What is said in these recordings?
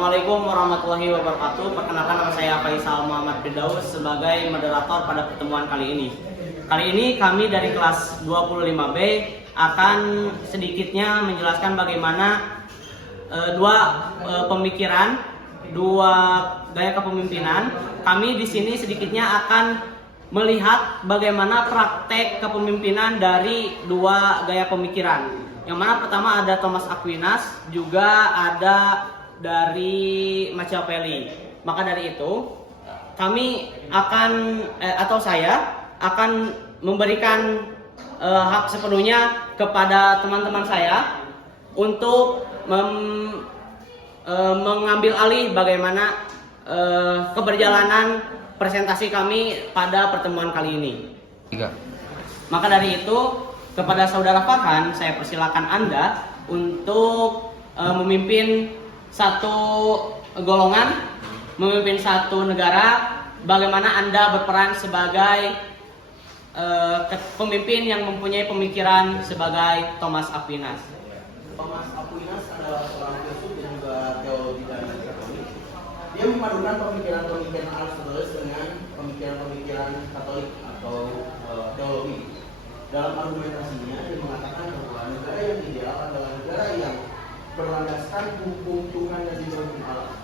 Assalamualaikum warahmatullahi wabarakatuh. Perkenalkan, nama saya Faisal Muhammad Firdaus sebagai moderator pada pertemuan kali ini. Kali ini kami dari kelas 25B akan sedikitnya menjelaskan bagaimana dua gaya kepemimpinan. Kami di sini sedikitnya akan melihat bagaimana praktek kepemimpinan dari dua gaya pemikiran. Yang mana pertama ada Thomas Aquinas, juga ada dari Machiavelli. Maka dari itu kami akan saya akan memberikan hak sepenuhnya kepada teman-teman saya untuk mengambil alih bagaimana keberjalanan presentasi kami pada pertemuan kali ini. Maka dari itu kepada saudara Farhan, saya persilakan Anda untuk memimpin satu golongan, memimpin satu negara. Bagaimana Anda berperan sebagai pemimpin yang mempunyai pemikiran sebagai Thomas Aquinas. Thomas Aquinas adalah seorang filsuf dan juga teologi dari Katolik. Dia memadukan pemikiran-pemikiran Aristoteles dengan pemikiran-pemikiran Katolik atau teologi. Dalam argumentasinya, dia mengatakan bahwa negara yang ideal adalah negara yang berlandaskan hukum Tuhan dan juga hukum alam.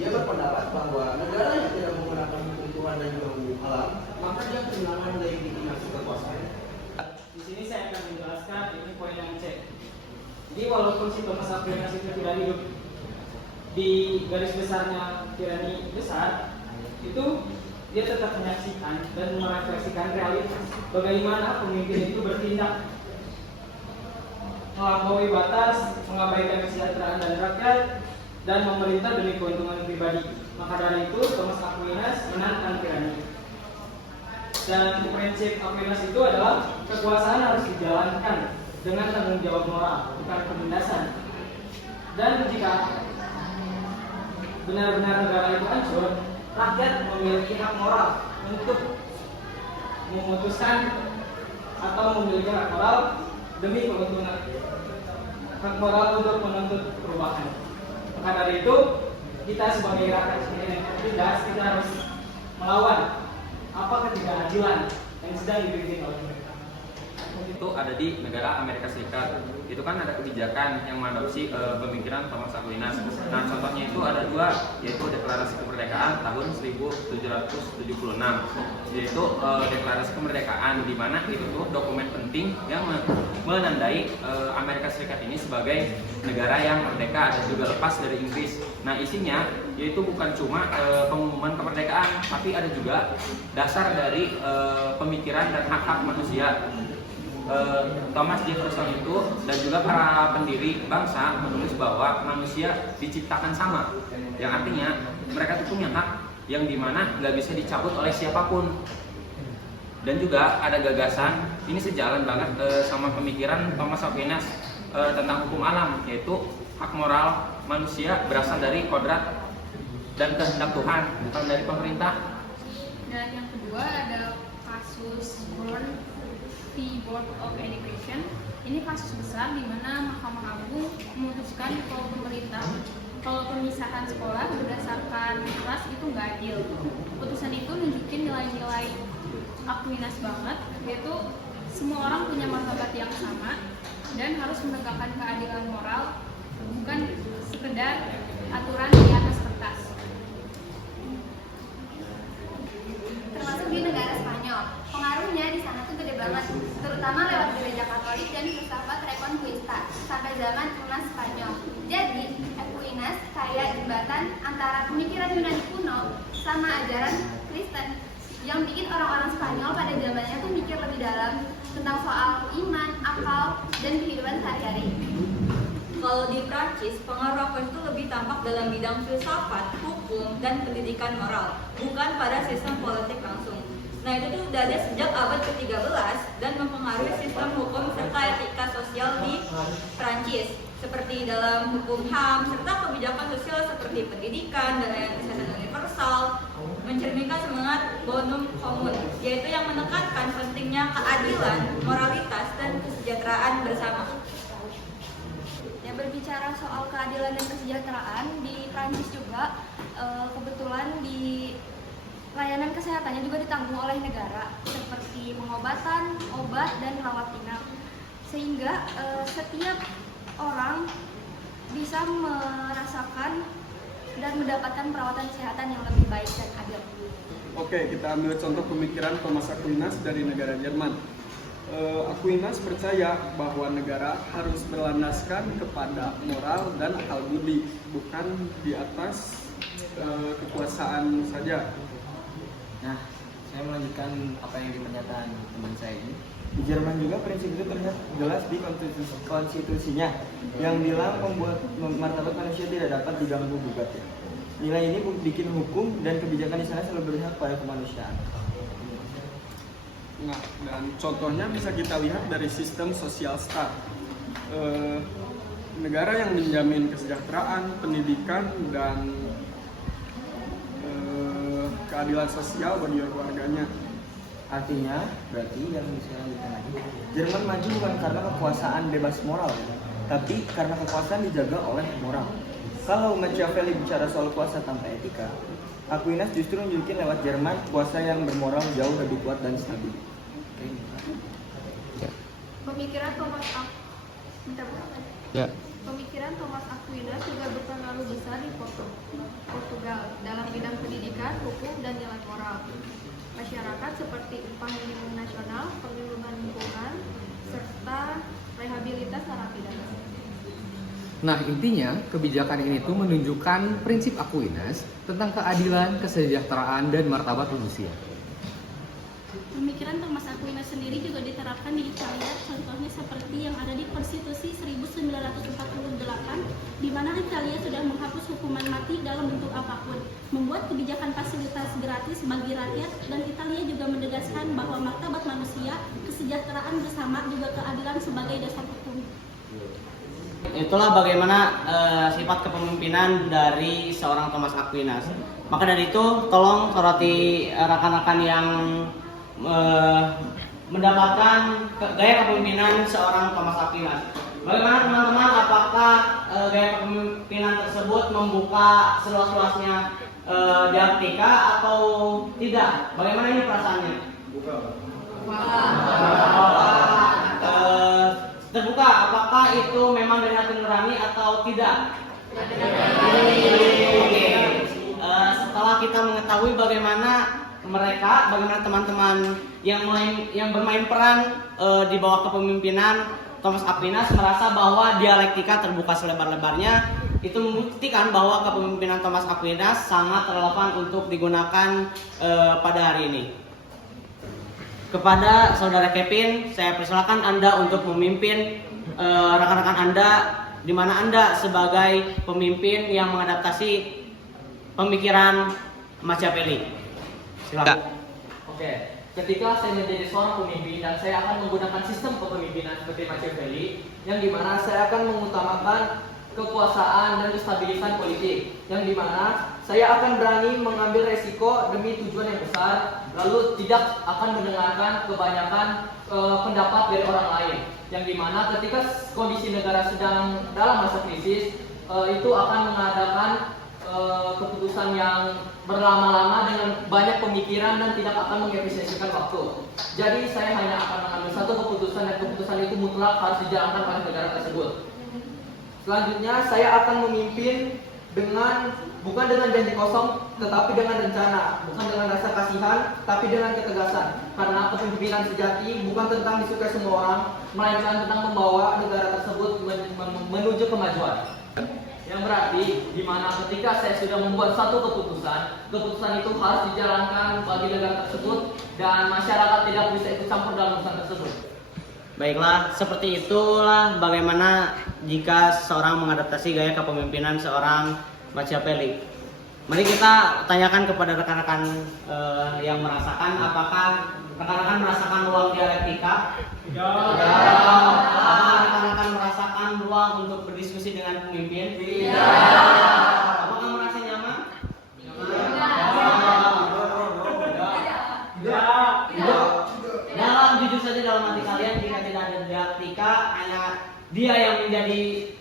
Dia berpendapat bahwa negara yang tidak menggunakan hukum Tuhan dan juga hukum alam, maka dia kehilangan legitimasi kekuasaan. Di sini saya akan menjelaskan ini poin yang C. Jadi walaupun si Thomas Aquinas itu tidak hidup di garis besarnya tirani besar, itu dia tetap menyaksikan dan merefleksikan realitas bagaimana pemimpin itu bertindak melampaui batas, mengabaikan kesejahteraan dan rakyat, dan memerintah demi keuntungan pribadi. Maka dari itu Thomas Aquinas menantang tirani. Dan prinsip Aquinas itu adalah kekuasaan harus dijalankan dengan tanggung jawab moral, bukan penindasan. Dan jika benar-benar negara itu hancur, rakyat memiliki hak moral untuk memutuskan atau memiliki hak moral demi keuntungan, hak moral untuk menuntut perubahan. Maka dari itu kita sebagai rakyat yang cerdas, kita harus melawan apa ketidakadilan yang sedang dibikin oleh mereka. Itu ada di negara Amerika Serikat. Itu kan ada kebijakan yang mengadopsi pemikiran Thomas Aquinas. Nah, contohnya itu ada dua, yaitu Deklarasi Kemerdekaan tahun 1776, yaitu Deklarasi Kemerdekaan, di mana itu tuh dokumen penting yang menandai Amerika Serikat ini sebagai negara yang merdeka dan juga lepas dari Inggris. Nah, isinya yaitu bukan cuma pengumuman kemerdekaan, tapi ada juga dasar dari pemikiran dan hak-hak manusia. Thomas Jefferson itu dan juga para pendiri bangsa menulis bahwa manusia diciptakan sama, yang artinya mereka itu punya hak yang dimana nggak bisa dicabut oleh siapapun. Dan juga ada gagasan, ini sejalan banget sama pemikiran Thomas Aquinas tentang hukum alam, yaitu hak moral manusia berasal dari kodrat dan kehendak Tuhan, bukan dari pemerintah. Dan yang kedua ada kasus Bourne v. Board of Education. Ini kasus besar di mana Mahkamah Agung memutuskan kalau pemisahan sekolah berdasarkan ras itu nggak adil. Putusan itu nunjukin nilai-nilai Aquinas banget, yaitu semua orang punya martabat yang sama dan harus menegakkan keadilan moral, bukan sekedar aturan di atas kertas. Termasuk di negara Spanyol. Pengaruhnya di sana tuh gede banget, terutama lewat gereja Katolik dan filsafat Reconquista sampai zaman Tunas Spanyol. Jadi, Aquinas kayak jembatan antara pemikiran Yunani kuno sama ajaran Kristen yang bikin orang-orang Spanyol pada zamannya tuh mikir lebih dalam tentang soal iman, akal, dan kehidupan sehari-hari. Kalau di Prancis, pengaruh Aquinas itu lebih tampak dalam bidang filsafat, hukum, dan pendidikan moral, bukan pada sistem politik langsung. Nah, itu tuh udah ada sejak abad ke-13 dan mempengaruhi sistem hukum serta etika sosial di Prancis, seperti dalam hukum HAM serta kebijakan sosial seperti pendidikan dan layanan kesehatan universal, mencerminkan semangat bonum commun, yaitu yang menekankan pentingnya keadilan, moralitas, dan kesejahteraan bersama. Yang berbicara soal keadilan dan kesejahteraan di Prancis juga, kebetulan di layanan kesehatannya juga ditanggung oleh negara seperti pengobatan, obat, dan rawat inap, sehingga setiap orang bisa merasakan dan mendapatkan perawatan kesehatan yang lebih baik dan adil. Oke, kita ambil contoh pemikiran Thomas Aquinas dari negara Jerman. Aquinas percaya bahwa negara harus berlandaskan kepada moral dan akal budi, bukan di atas kekuasaan saja. Nah, saya melanjutkan apa yang di pernyataan teman saya ini. Di Jerman juga prinsip itu terlihat jelas di konstitusinya yang bilang membuat martabat manusia tidak dapat diganggu gugat. Ya. Nilai ini bikin hukum dan kebijakan di sana selalu berpihak pada kemanusiaan. Nah, dan contohnya bisa kita lihat dari sistem sosial stat. Negara yang menjamin kesejahteraan, pendidikan, dan keadilan sosial bagi warganya. Artinya, berarti yang bisa lanjutkan lagi, Jerman maju bukan karena kekuasaan bebas moral, tapi karena kekuasaan dijaga oleh moral. Kalau Machiavelli bicara soal kuasa tanpa etika, Aquinas justru nunjukin lewat Jerman kuasa yang bermoral jauh lebih kuat dan stabil. Pemikiran Thomas Aquinas juga berpengaruh besar di Portugal dalam bidang pendidikan, hukum, dan nilai moral. Masyarakat seperti upah minimum nasional, perlindungan lingkungan, serta rehabilitas narapidana. Nah, intinya kebijakan ini tuh menunjukkan prinsip Aquinas tentang keadilan, kesejahteraan, dan martabat manusia. Pemikiran Thomas Aquinas sendiri juga diterapkan di Italia, contohnya seperti yang ada di Konstitusi 1948, di mana Italia sudah menghapus hukuman mati dalam bentuk apapun, membuat kebijakan fasilitas gratis bagi rakyat, dan Italia juga menegaskan bahwa martabat manusia, kesejahteraan bersama, juga keadilan sebagai dasar hukum. Itulah bagaimana sifat kepemimpinan dari seorang Thomas Aquinas. Maka dari itu, tolong soroti rekan-rekan yang mendapatkan gaya kepemimpinan seorang Thomas Aquinas. Bagaimana teman-teman, apakah gaya kepemimpinan tersebut membuka seluas-luasnya dialektika atau tidak? Bagaimana ini perasaannya? Terbuka. Apakah itu memang dari hati nurani atau tidak? Oke. Setelah kita mengetahui bagaimana teman-teman yang bermain peran di bawah kepemimpinan Thomas Aquinas merasa bahwa dialektika terbuka selebar-lebarnya, itu membuktikan bahwa kepemimpinan Thomas Aquinas sangat relevan untuk digunakan pada hari ini. Kepada saudara Kevin, saya persilakan Anda untuk memimpin rekan-rekan Anda, di mana Anda sebagai pemimpin yang mengadaptasi pemikiran Machiavelli. Silakan. Oke, ketika saya menjadi seorang pemimpin dan saya akan menggunakan sistem kepemimpinan seperti Machiavelli, yang dimana saya akan mengutamakan kekuasaan dan kestabilisan politik, yang dimana saya akan berani mengambil resiko demi tujuan yang besar, lalu tidak akan mendengarkan kebanyakan pendapat dari orang lain, yang dimana ketika kondisi negara sedang dalam masa krisis, itu akan mengadakan keputusan yang berlama-lama dengan banyak pemikiran dan tidak akan mengefisiensikan waktu. Jadi saya hanya akan mengambil satu keputusan dan keputusan itu mutlak harus dijalankan oleh negara tersebut. Selanjutnya saya akan memimpin bukan dengan janji kosong, tetapi dengan rencana, bukan dengan rasa kasihan, tapi dengan ketegasan. Karena kepemimpinan sejati bukan tentang disukai semua orang, melainkan tentang membawa negara tersebut menuju kemajuan. Yang berarti di mana ketika saya sudah membuat satu keputusan itu harus dijalankan bagi negara tersebut dan masyarakat tidak bisa ikut campur dalam urusan tersebut. Baiklah, seperti itulah bagaimana jika seseorang mengadaptasi gaya kepemimpinan seorang Machiavelli. Mari kita tanyakan kepada rekan-rekan yang merasakan, apakah rekan-rekan merasakan ruang dialektika? Apakah rekan-rekan merasakan ruang untuk berdiskusi dengan pemimpin? Apakah merasa nyaman? Jujur saja dalam hati kalian, jika tidak ada dialektika, hanya dia yang menjadi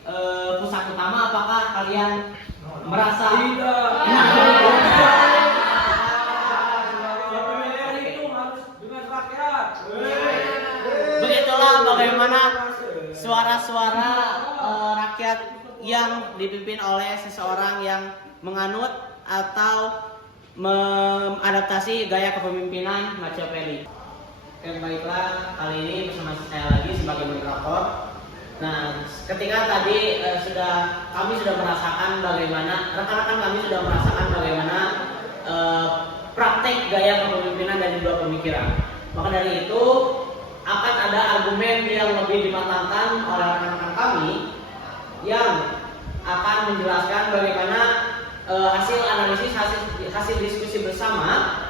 dipimpin oleh seseorang yang menganut atau mengadaptasi gaya kepemimpinan Machiavelli. Oke, baiklah, kali ini bersama saya lagi sebagai moderator. Nah, ketika tadi kami sudah merasakan bagaimana rekan-rekan kami sudah merasakan bagaimana praktek gaya kepemimpinan dan juga pemikiran. Maka dari itu akan ada argumen yang lebih dimatangkan oleh rekan-rekan kami yang akan menjelaskan bagaimana hasil analisis, hasil diskusi bersama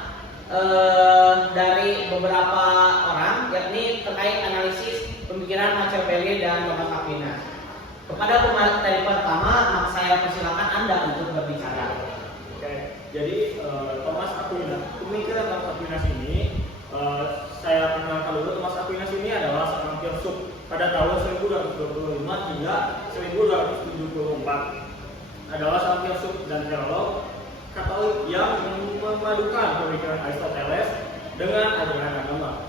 dari beberapa orang, yakni terkait analisis pemikiran Machiavelli dan Thomas Aquinas. Kepada pemateri pertama, saya persilakan Anda untuk berbicara. Oke, jadi Thomas Aquinas, pemikiran Thomas Aquinas ini saya perkenalkan dulu. Thomas Aquinas ini adalah seorang filsuf pada tahun 1225 hingga 1274. Adalah seorang filsuf dan teolog Katolik yang memadukan pemikiran Aristoteles dengan ajaran agama.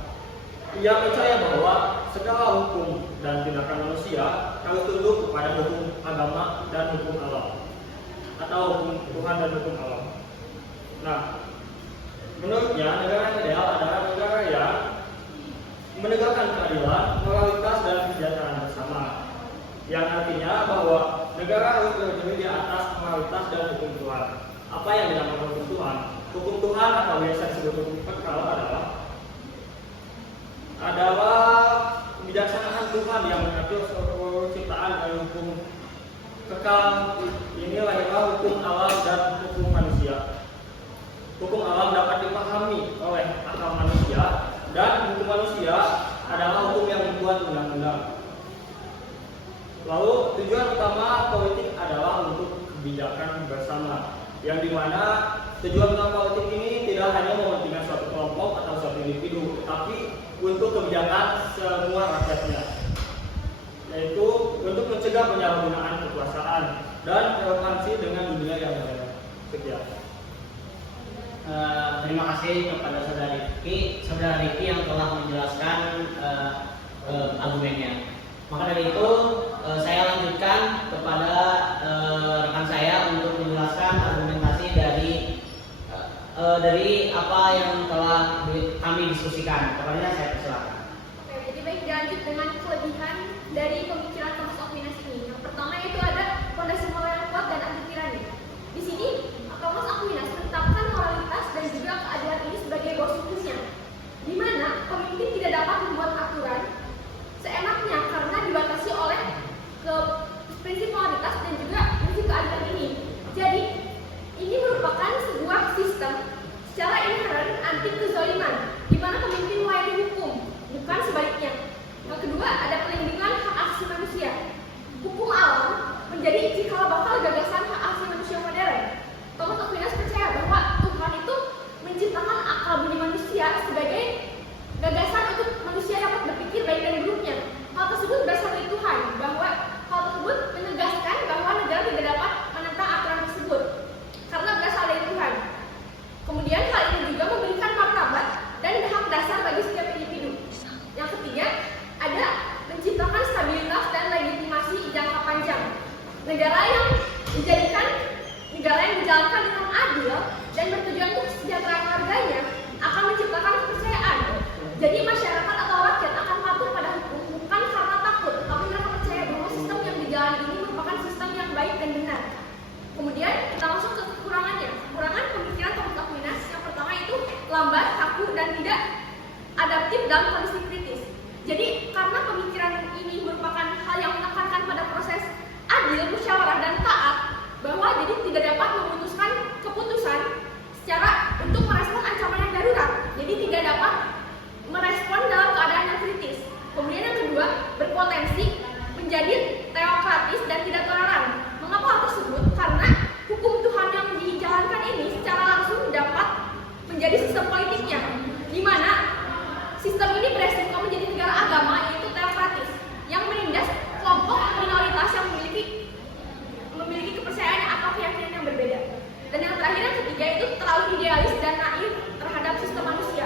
Ia percaya bahwa segala hukum dan tindakan manusia harus tunduk kepada hukum agama dan hukum alam, atau hukum Tuhan dan hukum alam. Nah, menurutnya negara ideal adalah negara yang menegakkan keadilan, moralitas, dan kesejahteraan bersama. Yang artinya bahwa negara harus berdiri di atas moralitas dan hukum Tuhan. Apa yang dinamakan hukum Tuhan? Hukum Tuhan atau biasa disebut hukum kekal adalah kebijaksanaan Tuhan yang mengatur seluruh ciptaan dan hukum kekal. Ini lahirlah hukum alam dan hukum manusia. Hukum alam dapat dipahami oleh akal manusia, dan hukum manusia adalah hukum yang membuat undang-undang. Lalu tujuan utama politik adalah untuk kebijakan bersama, yang dimana tujuan utama politik ini tidak hanya mementingkan suatu kelompok atau suatu individu, tapi untuk kebijakan semua rakyatnya, yaitu untuk mencegah penyalahgunaan kekuasaan dan relevansi dengan dunia yang berbeda. Sekian. Terima kasih kepada saudara Riki yang telah menjelaskan argumennya. Maka dari itu saya lanjutkan kepada rekan saya untuk menjelaskan argumentasi dari apa yang telah kami diskusikan. Kepadanya saya persilakan. Oke, jadi baik, dilanjut dengan kelebihan dari pemikiran Thomas Aquinas ini. Yang pertama itu ada fondasi moral yang kuat dan anti tirani. Di sini Thomas Aquinas menetapkan moralitas dan juga keadilan ini sebagai bosnya, di mana pemimpin tidak dapat membuat aturan seenaknya karena dibatasi oleh prinsip moralitas dan juga prinsip keadilan ini. Jadi ini merupakan sebuah sistem secara inherent anti kezaliman, di mana pemimpin melayani hukum, bukan sebaliknya. Yang kedua ada perlindungan hak asasi manusia. Hukum alam menjadi cikal bakal gagasan hak asasi manusia modern. Thomas Aquinas percaya bahwa Tuhan itu menciptakan akal budi manusia sebagai gagasan untuk manusia dapat berpikir baik dan buruknya. Hal tersebut berasal dari Tuhan, bahwa hal tersebut menegaskan bahwa negara tidak dapat menentang aturan tersebut karena berasal dari Tuhan. Kemudian hal ini juga memberikan martabat dan hak dasar bagi setiap individu. Yang ketiga, ada menciptakan stabilitas dan legitimasi jangka panjang. Negara yang dijalankan dengan adil dan bertujuan untuk kesejahteraan warganya akan menciptakan kepercayaan. Jadi masyarakat atau rakyat akan patuh pada hukum bukan karena takut, tapi mereka percaya bahwa sistem yang dijalani ini merupakan sistem yang baik dan benar. Kemudian kita masuk ke kekurangannya. Kekurangan pemikiran Thomas Aquinas yang pertama itu lambat, kaku, dan tidak adaptif dalam kondisi kritis. Jadi karena pemikiran ini merupakan hal yang menekankan pada proses adil, musyawarah, dan taat, bahwa jadi tidak dapat memutuskan keputusan secara untuk merespon ancaman yang darurat. Jadi tidak dapat merespon dalam keadaan yang kritis. Kemudian yang kedua, berpotensi menjadi teokratis dan tidak toleran. Mengapa hal tersebut? Karena hukum Tuhan yang dijalankan ini secara langsung dapat menjadi sistem politiknya, di mana sistem ini beresiko menjadi negara agama, yaitu teokratis, yang menindas kelompok minoritas yang memiliki kepercayaan atau keyakinan yang berbeda. Dan yang terakhir, yang ketiga, itu terlalu idealis dan naif terhadap sistem manusia,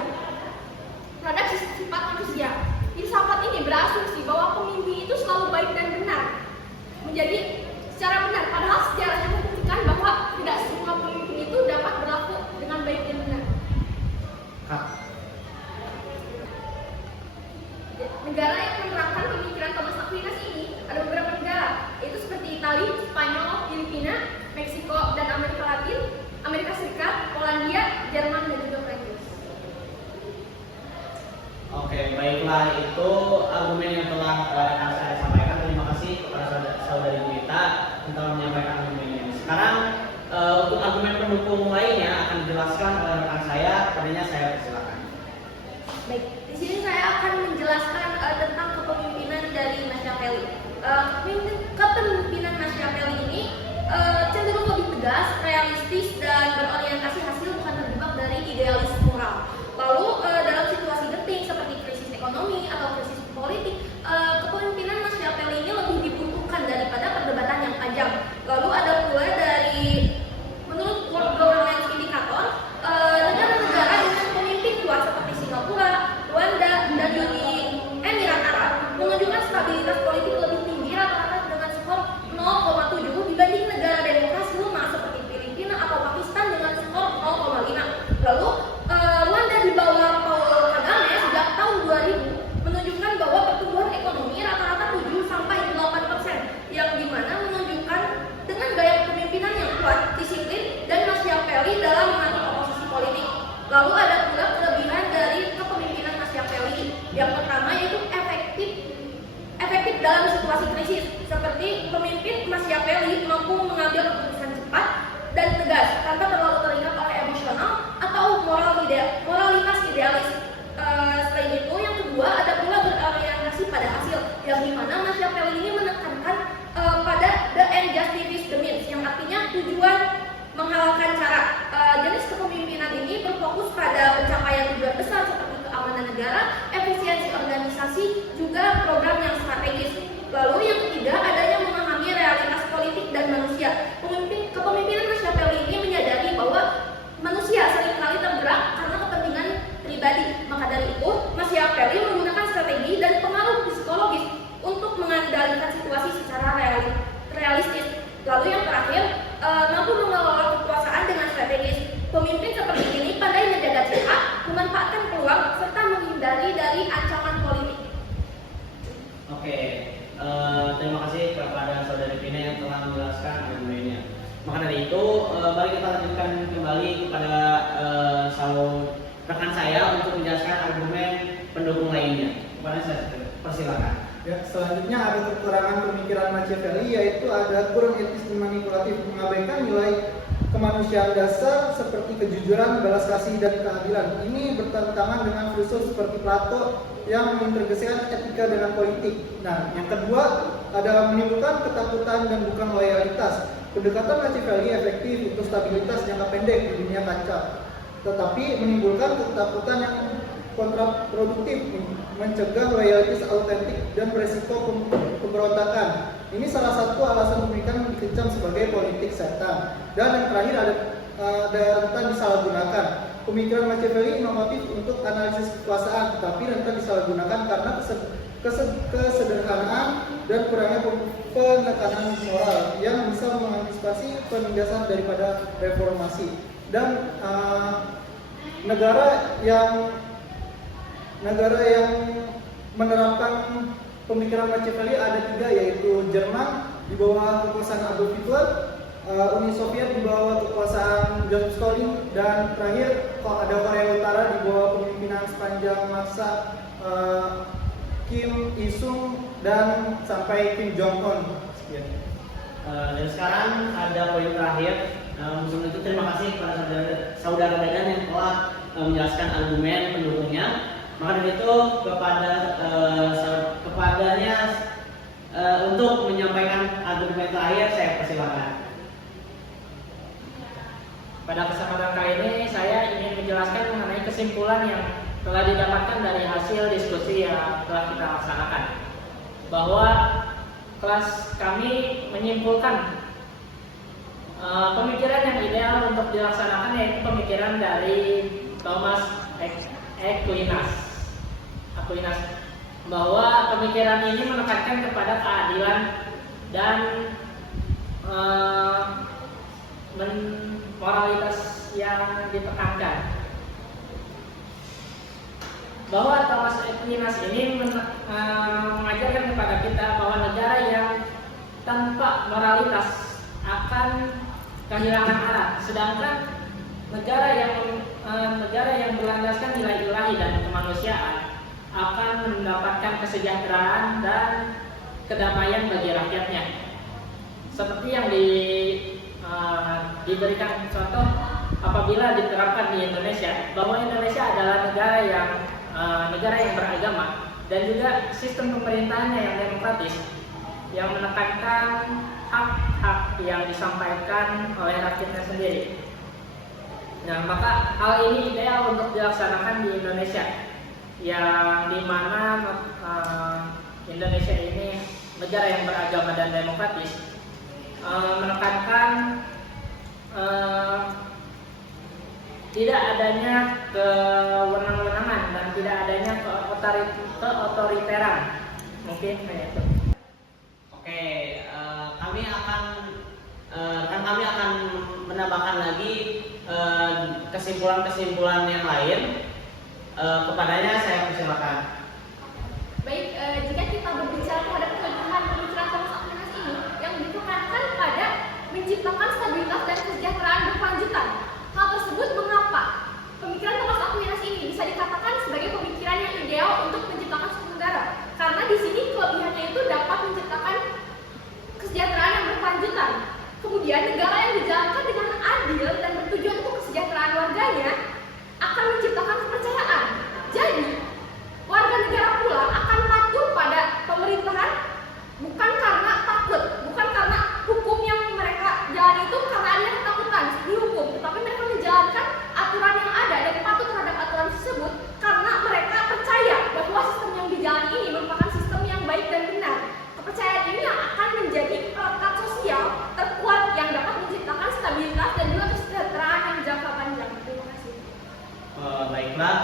terhadap sifat manusia. Filsafat ini berasumsi bahwa pemimpin itu selalu baik dan benar, menjadi secara benar, padahal pendukung lainnya akan dijelaskan oleh rekan saya. Kepadanya saya persilakan. Baik, di sini saya akan menjelaskan tentang kepemimpinan dari Machiavelli. Kepemimpinan Machiavelli ini cenderung lebih tegas, realistis, dan berorientasi hasil bukan terjebak dari idealis moral. Lalu dalam situasi genting seperti krisis ekonomi atau krisis politik, kepemimpinan Machiavelli ini lebih dibutuhkan daripada perdebatan yang panjang. Lalu ada pula dari menurut World Governance Indicator, negara-negara dengan pemimpin kuat seperti Singapura, Rwanda, dan Uni Emirat Arab menunjukkan stabilitas politik lebih tinggi rata-rata dengan skor 0,7 dibanding negara demokrasi lemah seperti Filipina atau Pakistan dengan skor 0,5. Lalu Rwanda di bawah Paul Kagame sejak tahun 2000 menunjukkan bahwa pertumbuhan ekonomi rata-rata 7-8%, yang dimana menunjukkan dengan gaya kepemimpinan yang kuat, disiplin, dan Machiavelli dalam mengatur oposisi politik. Lalu ada pula kelebihan dari kepemimpinan Machiavelli. Yang pertama yaitu efektif dalam situasi krisis, seperti pemimpin Machiavelli mampu mengambil keputusan cepat dan tegas tanpa terlalu terikat oleh emosional atau moralitas idealis. Selain itu, yang kedua ada pula berorientasi pada hasil, yang dimana Machiavelli ini menekankan pada the end justifies the means, yang artinya tujuan menghalalkan cara. Jenis kepemimpinan ini berfokus pada pencapaian tujuan besar seperti keamanan negara, efisiensi organisasi, juga program yang strategis. Lalu yang ketiga, adanya memahami realitas politik dan manusia. Kepemimpinan Machiavelli ini menyadari bahwa manusia seringkali tergerak karena kepentingan pribadi. Maka dari itu, Machiavelli menggunakan strategi dan pengaruh psikologis untuk mengendalikan situasi secara realistis. Lalu yang terakhir, mampu mengelola kekuasaan dengan strategis. Pemimpin seperti ini pandai menjaga citra, memanfaatkan peluang, serta menghindari dari ancaman politik. Oke, terima kasih kepada saudari Vina yang telah menjelaskan argumennya. Maka dari itu, mari kita lanjutkan kembali kepada rekan saya untuk menjelaskan argumen pendukung lainnya. Kepada saya persilakan. Ya, selanjutnya ada kekurangan pemikiran Machiavelli, yaitu ada kurang etis dan manipulatif, mengabaikan nilai kemanusiaan dasar seperti kejujuran, belas kasih, dan keadilan. Ini bertentangan dengan filsuf seperti Plato yang mengintegrasikan etika dengan politik. Nah, yang kedua ada menimbulkan ketakutan dan bukan loyalitas. Pendekatan Machiavelli efektif untuk stabilitas jangka pendek di dunia kaca, tetapi menimbulkan ketakutan yang kontraproduktif, mencegah loyalitas autentik dan beresiko pemberontakan. Ini salah satu alasan pemikiran dikecam sebagai politik setan. Dan yang terakhir ada rentan disalahgunakan. Pemikiran Machiavelli inovatif untuk analisis kekuasaan, tetapi rentan disalahgunakan karena kesederhanaan dan kurangnya penekanan moral yang bisa mengantisipasi penindasan daripada reformasi. Dan negara yang menerapkan pemikiran Machiavelli ada 3, yaitu Jerman di bawah kekuasaan Adolf Hitler, Uni Soviet di bawah kekuasaan Joseph Stalin, dan terakhir ada Korea Utara di bawah kepemimpinan sepanjang masa Kim Il-sung dan sampai Kim Jong-un. Sekian. Dan sekarang ada poin terakhir. Sebelum itu terima kasih kepada saudara Dadan yang telah menjelaskan argumen pendukungnya. Maka dari itu kepadanya untuk menyampaikan argumen terakhir saya persilakan. Pada kesempatan kali ini saya ingin menjelaskan mengenai kesimpulan yang telah didapatkan dari hasil diskusi yang telah kita laksanakan, bahwa kelas kami menyimpulkan pemikiran yang ideal untuk dilaksanakan yaitu pemikiran dari Thomas Aquinas, bahwa pemikiran ini menekankan kepada keadilan dan moralitas yang ditekankan. Bahwa Thomas Aquinas ini mengajarkan kepada kita bahwa negara yang tanpa moralitas akan kehilangan arah, sedangkan negara yang berlandaskan nilai ilahi dan kemanusiaan akan mendapatkan kesejahteraan dan kedamaian bagi rakyatnya. Seperti yang diberikan contoh apabila diterapkan di Indonesia, bahwa Indonesia adalah negara yang beragama dan juga sistem pemerintahannya yang demokratis, yang menekankan hak-hak yang disampaikan oleh rakyatnya sendiri. Nah, maka hal ini ideal untuk dilaksanakan di Indonesia, yang dimana Indonesia ini negara yang beragama dan demokratis, menekankan tidak adanya kewenang-wenangan dan tidak adanya keotoriteran. Mungkin itu. Oke, kami akan menambahkan lagi kesimpulan-kesimpulan yang lain. Kepadanya saya persilakan. Baik, jika kita berbicara terhadap kebutuhan pemikiran Thomas Aquinas ini yang ditekankan pada menciptakan stabilitas dan kesejahteraan berkelanjutan. Hal tersebut mengapa pemikiran Thomas Aquinas ini bisa dikatakan sebagai pemikiran yang ideal untuk menciptakan suatu negara? Karena di sini kelebihannya itu dapat menciptakan kesejahteraan yang berkelanjutan. Kemudian negara yang dijalankan dengan adil dan bertujuan untuk kesejahteraan warganya akan menciptakan kepercayaan. Jadi, warga negara pula akan patuh pada pemerintahan bukan karena takut, bukan karena hukum yang mereka jalani itu karena adanya ketakutan dihukum, tetapi mereka menjalankan aturan yang ada dan patuh terhadap aturan tersebut karena mereka percaya bahwa sistem yang dijalani ini merupakan sistem yang baik dan benar. Kepercayaan ini yang akan menjadi perekat sosial terkuat yang dapat menciptakan stabilitas dan juga kesejahteraan yang jangka panjang. Terima kasih. Baiklah,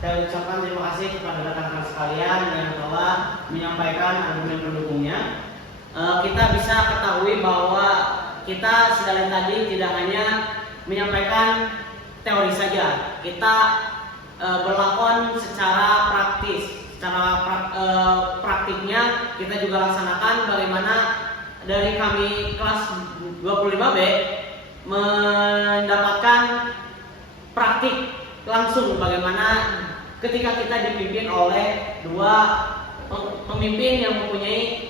saya ucapkan terima kasih kepada rekan-rekan sekalian yang telah menyampaikan argumen pendukungnya. Kita bisa ketahui bahwa kita sedang tadi tidak hanya menyampaikan teori saja, kita berlakon secara praktis. Secara praktiknya kita juga laksanakan bagaimana dari kami kelas 25B mendapatkan praktik langsung bagaimana ketika kita dipimpin oleh dua pemimpin yang mempunyai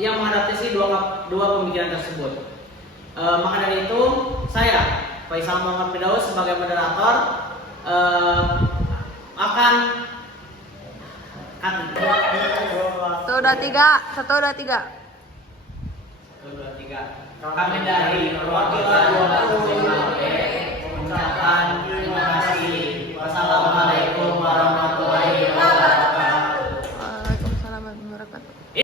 yang mengadaptasi dua pemikiran tersebut. Maka dari itu saya Faisal Muhammad Firdaus sebagai moderator akan Satu, dua, tiga. kami dari perwakilan